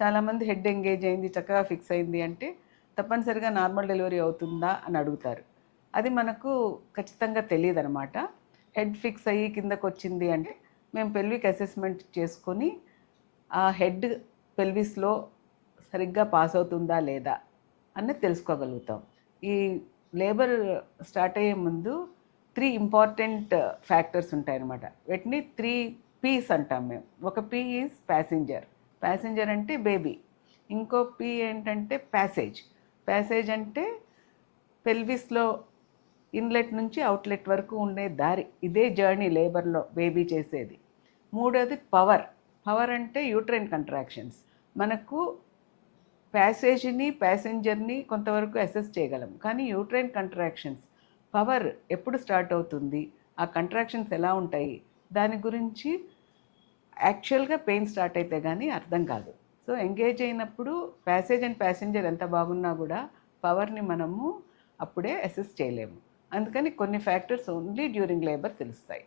చాలామంది head engage అయింది, చక్కగా ఫిక్స్ అయింది అంటే తప్పనిసరిగా నార్మల్ డెలివరీ అవుతుందా అని అడుగుతారు. అది మనకు ఖచ్చితంగా తెలియదనమాట. హెడ్ ఫిక్స్ అయ్యి కిందకు వచ్చింది అంటే మేము పెల్విక్ అసెస్మెంట్ చేసుకొని ఆ హెడ్ పెల్విస్లో సరిగ్గా పాస్ అవుతుందా లేదా అన్నది తెలుసుకోగలుగుతాం. ఈ లేబర్ స్టార్ట్ అయ్యే ముందు 3 ఇంపార్టెంట్ ఫ్యాక్టర్స్ ఉంటాయన్నమాట. వీటిని 3 పీస్ అంటాం మేము. ఒక పీ ఈజ్ ప్యాసింజర్. ప్యాసింజర్ అంటే బేబీ. ఇంకో పీ ఏంటంటే ప్యాసేజ్. ప్యాసేజ్ అంటే పెల్విస్లో ఇన్లెట్ నుంచి అవుట్లెట్ వరకు ఉండే దారి. ఇదే జర్నీ లేబర్లో బేబీ చేసేది. మూడోది పవర్. పవర్ అంటే యూట్రైన్ కంట్రాక్షన్స్. మనకు ప్యాసేజ్ని ప్యాసింజర్ని కొంతవరకు అసెస్ చేయగలం, కానీ యూట్రైన్ కంట్రాక్షన్స్ పవర్ ఎప్పుడు స్టార్ట్ అవుతుంది, ఆ కంట్రాక్షన్స్ ఎలా ఉంటాయి, దాని గురించి యాక్చువల్గా పెయిన్ స్టార్ట్ అయితే కానీ అర్థం కాదు. సో ఎంగేజ్ అయినప్పుడు ప్యాసేజ్ అండ్ ప్యాసింజర్ ఎంత బాగున్నా కూడా పవర్ని మనము అప్పుడే అసెస్ చేయలేము. అందుకని కొన్ని ఫ్యాక్టర్స్ ఓన్లీ డ్యూరింగ్ లేబర్ తెలుస్తాయి.